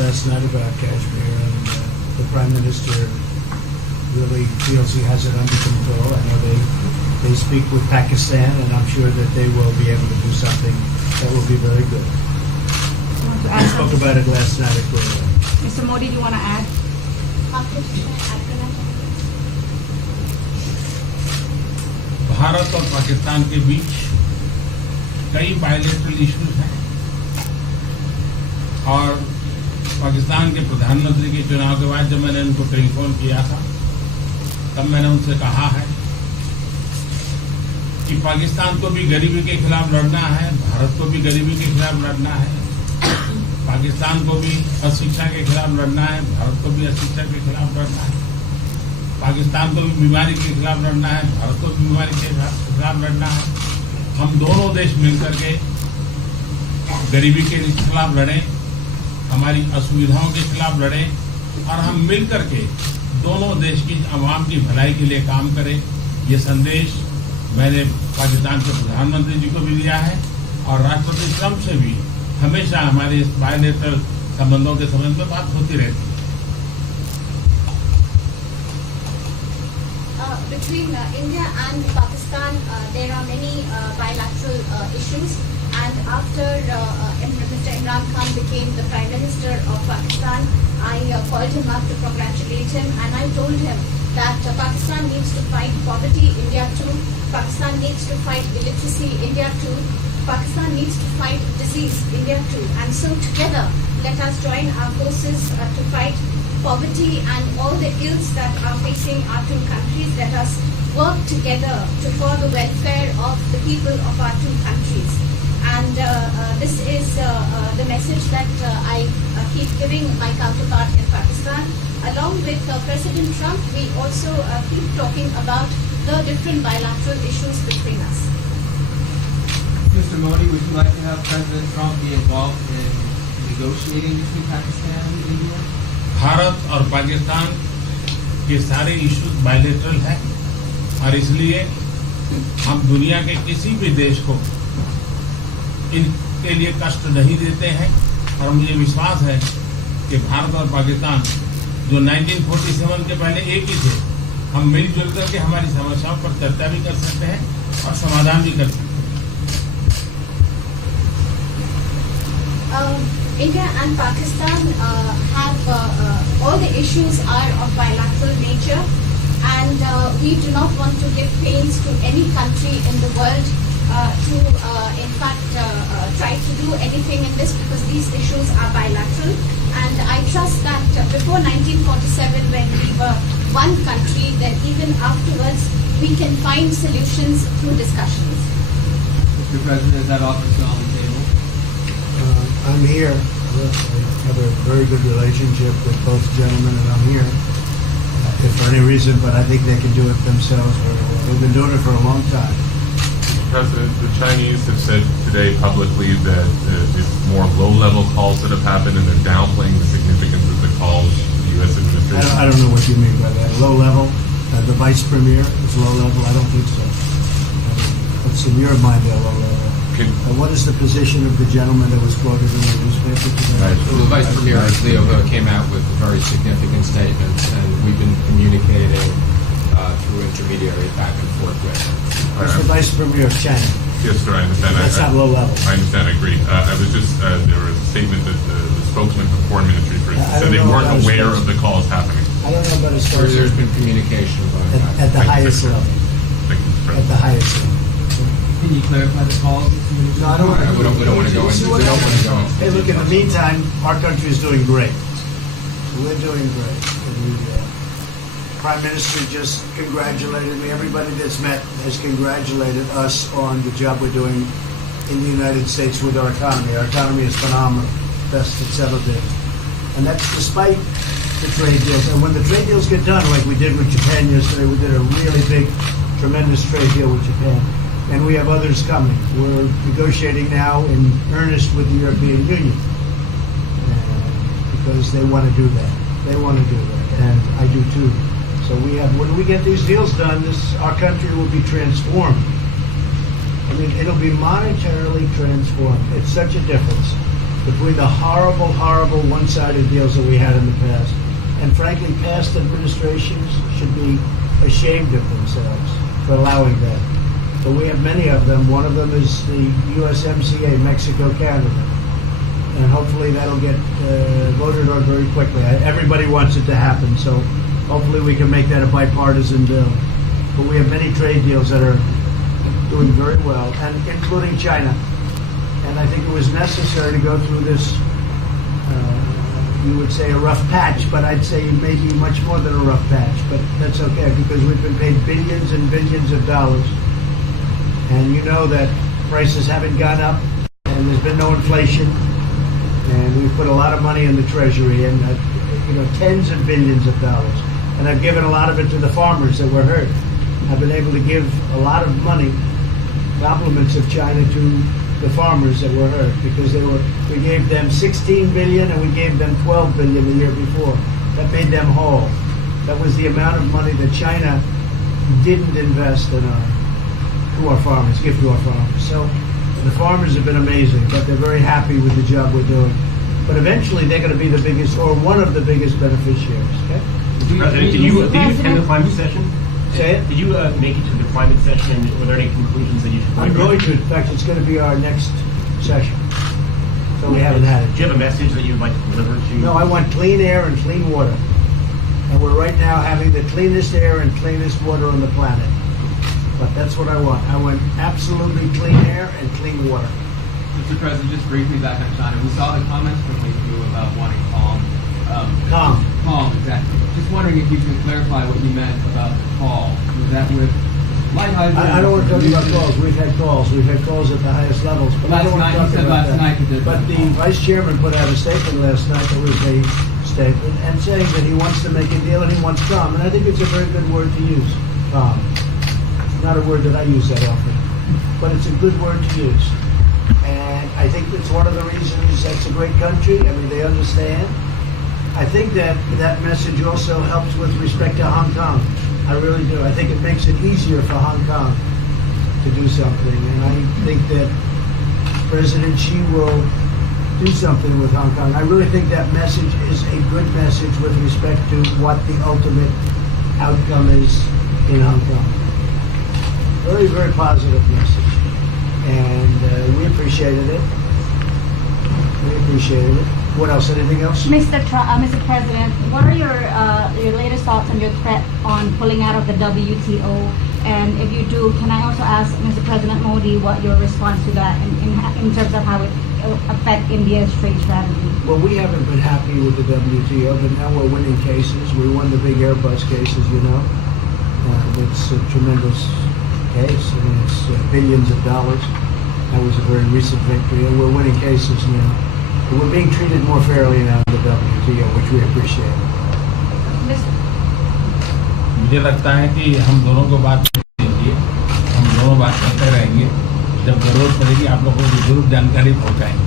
last night about Kashmir, and the Prime Minister really feels he has it under control. I know they speak with Pakistan, and I'm sure that they will be able to do something that will be very good. I spoke about it last night at Korea. Mr. Modi, do you want to add? Bharat और पाकिस्तान के बीच कई bilateral issues हैं और पाकिस्तान के प्रधानमंत्री के चुनाव के बाद जब मैंने उनको टेलीफोन किया था तब मैंने उनसे कहा है कि पाकिस्तान को भी गरीबी के खिलाफ लड़ना है, भारत को भी गरीबी के खिलाफ लड़ना है, पाकिस्तान को भी अशिक्षा के खिलाफ लड़ना है, भारत को भी अशिक्षा के खिलाफ लड़ना है, पाकिस्तान को भी बीमारी के खिलाफ लड़ना है, भारत को भी बीमारी के खिलाफ लड़ना है। हम दोनों देश मिलकर के गरीबी के खिलाफ लड़ें, हमारी असुविधाओं के खिलाफ लड़ें और हम मिलकर के दोनों देश की आवाम की भलाई के लिए काम करें। ये संदेश मैंने पाकिस्तान के प्रधानमंत्री जी को भी दिया है और राष्ट्रपति ट्रंप से भी हमेशा हमारे इस बायलैटरल संबंधों के संबंध में बात होती रहती है। Between India and Pakistan, there are many bilateral issues. And after Mr. Imran Khan became the Prime Minister of Pakistan, I called him up to congratulate him, and I told him that Pakistan needs to fight poverty, India too. Pakistan needs to fight illiteracy, India too. Pakistan needs to fight disease, India too. And so together, let us join our forces to fight poverty and all the ills that are facing our two countries. Let us work together for the welfare of the people of our two countries. And this is the message that I keep giving my counterpart in Pakistan. Along with President Trump, we also keep talking about the different bilateral issues between us. Mr. Modi, would you like to have President Trump be involved in negotiating between Pakistan and India? Bharat और पाकिस्तान के सारे issues bilateral हैं और इसलिए हम दुनिया के किसी भी देश को इनके लिए कष्ट नहीं देते हैं और मुझे विश्वास है कि भारत और पाकिस्तान जो 1947 के पहले एक ही थे, हम मिलजुल करके हमारी समस्याओं पर चर्चा भी कर सकते हैं और समाधान भी कर सकते हैं। India and Pakistan have all the issues are of bilateral nature, and we do not want to give pains to any country in the world to in fact try to do anything in this, because these issues are bilateral. And I trust that before 1947, when we were one country, then even afterwards we can find solutions through discussions. Mr. President, is that offer still on the table? I'm here. I have a very good relationship with both gentlemen, and I'm here if for any reason, but I think they can do it themselves very well. They've been doing it for a long time. President, the Chinese have said today publicly that it's more low-level calls that have happened, and they're downplaying the significance of the calls the U.S. administration. I don't know what you mean by that. Low level? The vice premier is low level? I don't think so. What's in your mind, they're low level? What is the position of the gentleman that was quoted in the newspaper today? Well, the Vice Premier, Leo Ho, came out with very significant statements, and we've been communicating through intermediaries back and forth with him. It's the Vice Premier of China. Yes, sir, I understand. That's not low level. I understand, I agree. I was just, there was a statement that the spokesman from Foreign Ministry, for instance, said they weren't aware of the calls happening. I don't know about his There's been communication at the highest level. Thank you, Mr. At the President. highest level. Can you clarify the calls? No, I don't want to. We don't want to go into. We don't want to go into. Hey, look, in the meantime, our country is doing great. We're doing great. And the Prime Minister just congratulated me. Everybody that's met has congratulated us on the job we're doing in the United States with our economy. Our economy is phenomenal, best it's ever been. And that's despite the trade deals. And when the trade deals get done, like we did with Japan yesterday, we did a really big, tremendous trade deal with Japan. And we have others coming. We're negotiating now in earnest with the European Union because they want to do that. They want to do that, and I do too. So we have. When we get these deals done, our country will be transformed. I mean, it'll be monetarily transformed. It's such a difference. between the horrible, horrible one-sided deals that we had in the past. And frankly, past administrations should be ashamed of themselves for allowing that. But we have many of them. One of them is the USMCA, Mexico-Canada. And hopefully that'll get voted on very quickly. Everybody wants it to happen, so hopefully we can make that a bipartisan bill. But we have many trade deals that are doing very well, and including China. And I think it was necessary to go through this, you would say a rough patch, but I'd say maybe much more than a rough patch. But that's okay, because we've been paid billions and billions of dollars. And you know that prices haven't gone up, and there's been no inflation. And we've put a lot of money in the Treasury, and tens of billions of dollars. And I've given a lot of it to the farmers that were hurt. I've been able to give a lot of money, compliments of China, to the farmers that were hurt, because we gave them 16 billion and we gave them 12 billion the year before. That made them whole. That was the amount of money that China didn't invest in our farmers, give to our farmers. So the farmers have been amazing, but they're very happy with the job we're doing. But eventually they're going to be the biggest, or one of the biggest beneficiaries. Okay? Mr. President, did you attend the climate session? Say it? Did you make it to the climate session, and were there any conclusions that you took away I'm from going it? to. In fact, it's going to be our next session. So we haven't had it. Do you have a message that you would like to deliver to? No, I want clean air and clean water. And we're right now having the cleanest air and cleanest water on the planet. But that's what I want. I want absolutely clean air and clean water. Mr. President, just briefly back on China, we saw the comments from you about wanting calm. Calm. Calm, exactly. Just wondering if you can clarify what you meant about the call. Was that with Lighthizer? I don't want to talk about calls. We've had calls. We've had calls at the highest levels. But I don't want to talk about that. But the Vice Chairman put out a statement last night that was a statement, and saying that he wants to make a deal and he wants calm. And I think it's a very good word to use, calm. It's not a word that I use that often, but it's a good word to use. And I think it's one of the reasons that's a great country. I mean, they understand. I think that message also helps with respect to Hong Kong. I really do. I think it makes it easier for Hong Kong to do something. And I think that President Xi will do something with Hong Kong. I really think that message is a good message with respect to what the ultimate outcome is in Hong Kong. Very, very positive message. And we appreciated it. We appreciated it. What else? Anything else? Mr. President, what are your latest thoughts on your threat on pulling out of the WTO? And if you do, can I also ask Mr. President Modi what your response to that in terms of how it will affect India's trade strategy? Well, we haven't been happy with the WTO, but now we're winning cases. We won the big Airbus cases, you know. It's a tremendous case. I mean, it's billions of dollars. That was a very recent victory, and we're winning cases now. But we're being treated more fairly now in the WTO, which we appreciate. मुझे लगता है कि हम दोनों को बात कीजिए, हम दोनों बात करते रहेंगे, जब जरूरत पड़ेगी आप लोगों को जरूर जानकारी पहुंचाएंगे.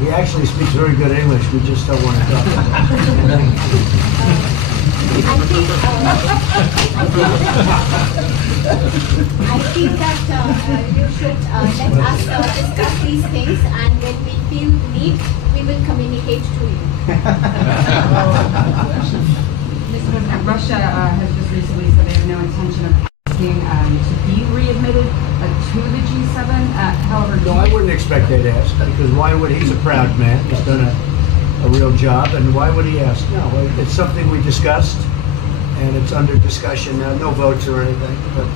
He actually speaks very good English. We just don't want to talk about it. I think that you should let us discuss these things, and when we feel need, we will communicate to you. Mr. President, Russia has just recently said they have no intention of asking to be readmitted to the G7. However, No, I wouldn't expect they'd ask, because why would he's a proud man. He's done a real job, and why would he ask? No, it's something we discussed, and it's under discussion now. No votes or anything, but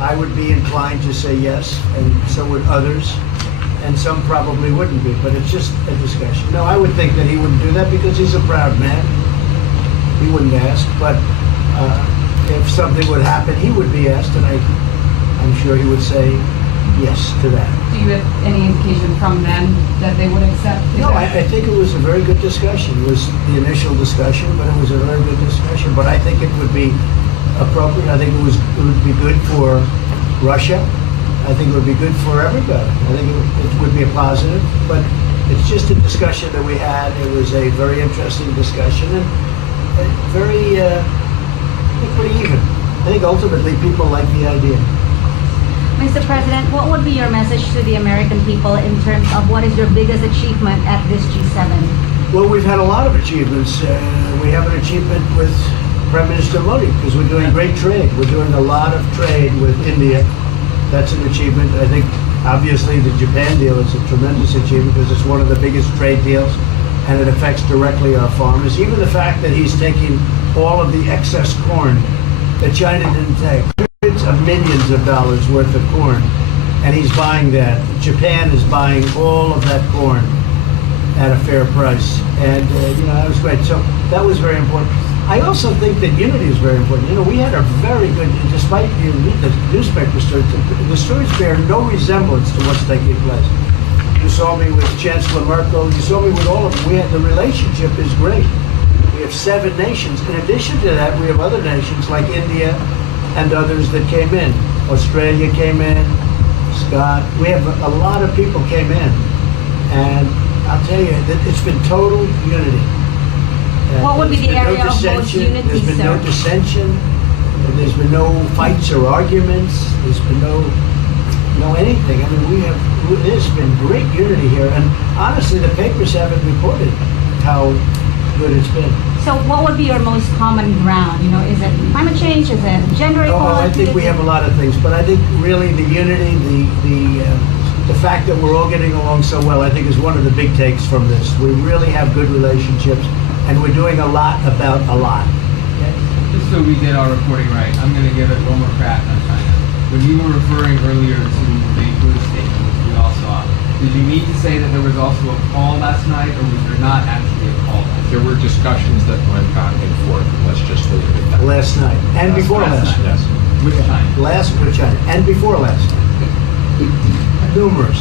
I would be inclined to say yes, and so would others, and some probably wouldn't be, but it's just a discussion. No, I would think that he wouldn't do that because he's a proud man. He wouldn't ask, but if something would happen, he would be asked, and I'm sure he would say yes to that. do you have any indication from them that they would accept? No, I think it was a very good discussion. It was the initial discussion, but it was a very good discussion. But I think it would be appropriate. I think it would be good for Russia. I think it would be good for everybody. I think it would be a positive. But it's just a discussion that we had. It was a very interesting discussion and pretty even. I think ultimately people like the idea. Mr. President, what would be your message to the American people in terms of what is your biggest achievement at this G7? Well, we've had a lot of achievements. We have an achievement with Prime Minister Modi because we're doing great trade. We're doing a lot of trade with India. That's an achievement. I think, obviously, the Japan deal is a tremendous achievement because it's one of the biggest trade deals and it affects directly our farmers. Even the fact that he's taking all of the excess corn that China didn't take, hundreds of millions of dollars worth of corn, and he's buying that. Japan is buying all of that corn at a fair price, and that was great. So that was very important. I also think that unity is very important. We had a very good, despite the newspaper stories, the stories bear no resemblance to what's taking place. You saw me with Chancellor Merkel. You saw me with all of them. The relationship is great. We have 7 nations. In addition to that, we have other nations like India and others that came in. Australia came in, Scott. We have a lot of people came in. And I'll tell you, that it's been total unity. What would be the There's been area of most dissension. unity, There's been no sir? dissension. There's been no fights or arguments. There's been no anything. I mean, there's been great unity here. And honestly, the papers haven't reported how good it's been. So what would be your most common ground? Is it climate change? Is it gender equality? I think we have a lot of things, but I think really the unity, the fact that we're all getting along so well, I think is one of the big takes from this. We really have good relationships, and we're doing a lot about a lot. Just so we get our reporting right, I'm going to give it one more crack on China. When you were referring earlier to the Buddha statement, which we all saw, did you mean to say that there was also a call last night, or was there not actually a call last night? There were discussions that went back and forth. Let's just leave it at that. Last night, and before last night. Yes. With China? Last with China, and before last night. Numerous.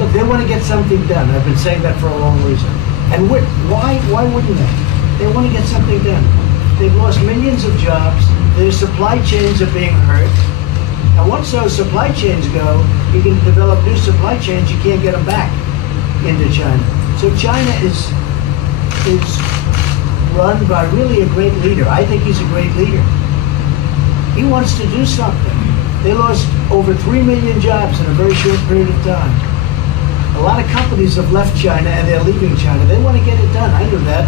Look, they want to get something done. I've been saying that for a long reason. And why wouldn't they? They want to get something done. They've lost millions of jobs. Their supply chains are being hurt. And once those supply chains go, you can develop new supply chains. You can't get them back into China. So China is run by really a great leader. I think he's a great leader. He wants to do something. They lost over 3 million jobs in a very short period of time. A lot of companies have left China and they're leaving China. They want to get it done. I knew that.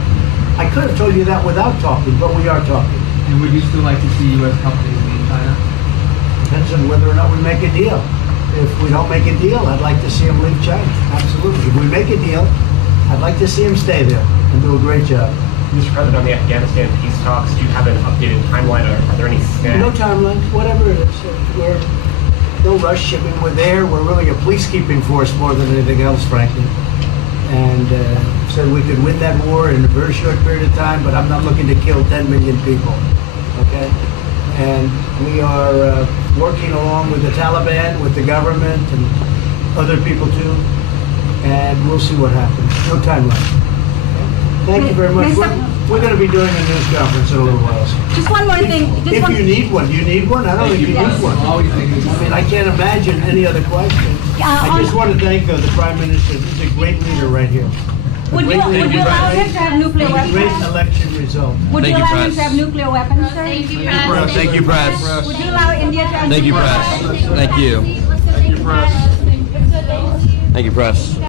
I could have told you that without talking, but we are talking. And would you still like to see U.S. companies leave China? Depends on whether or not we make a deal. If we don't make a deal, I'd like to see them leave China. Absolutely. If we make a deal, I'd like to see them stay there and do a great job. Mr. President, on the Afghanistan peace talks, do you have an updated timeline? Are there any snags? No timeline, whatever it is. We're no rush. I mean, we're there. We're really a peacekeeping force more than anything else, frankly. And said we could win that war in a very short period of time, but I'm not looking to kill 10 million people. Okay? And we are working along with the Taliban, with the government, and other people too. And we'll see what happens. No timeline. Thank you very much. We're going to be doing a news conference in a little while. Just one more thing. If you need one, do you need one? I don't think you need one. I mean, I can't imagine any other question. I just want to thank the Prime Minister. He's a great leader right here. Would you allow him to have nuclear Great weapons? election result. Would you allow him to have nuclear weapons, sir? Thank you, press. Would you allow India to have Thank you, nuclear press. weapons? Thank you. Thank you, press.